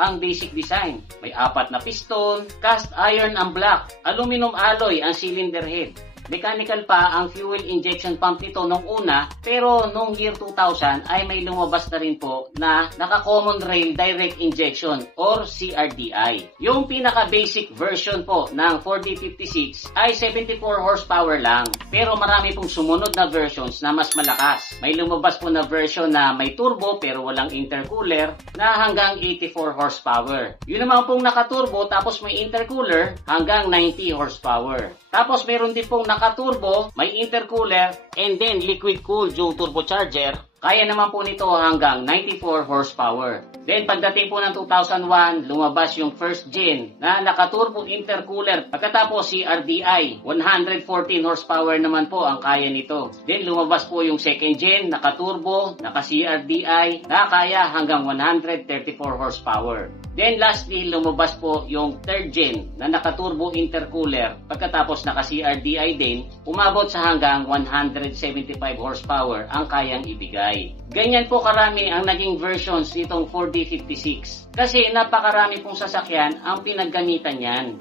ang basic design. May 4 na piston, cast iron ang block, aluminum alloy ang cylinder head. Mechanical pa ang fuel injection pump nito nung una, pero nung year 2000 ay may lumabas na rin po na naka-common rail direct injection or CRDI. Yung pinaka-basic version po ng 4D56 ay 74 horsepower lang, pero marami pong sumunod na versions na mas malakas. May lumabas po na version na may turbo pero walang intercooler na hanggang 84 horsepower. Yun naman pong naka-turbo tapos may intercooler hanggang 90 horsepower. Tapos meron din pong naka-turbo, may intercooler, and then liquid-cooled yung turbocharger. Kaya naman po nito hanggang 94 horsepower. Then pagdating po ng 2001, lumabas yung first gen na naka-turbo intercooler. Pagkatapos CRDI, 114 horsepower naman po ang kaya nito. Then lumabas po yung second gen, naka-turbo, naka-CRDI, na kaya hanggang 134 horsepower. Then lastly, lumabas po yung third gen na naka-turbo intercooler. Pagkatapos naka-CRDI din, umabot sa hanggang 175 horsepower ang kayang ibigay. Ganyan po karami ang naging versions nitong 4D56. Kasi napakarami pong sasakyan ang pinaggamitan yan.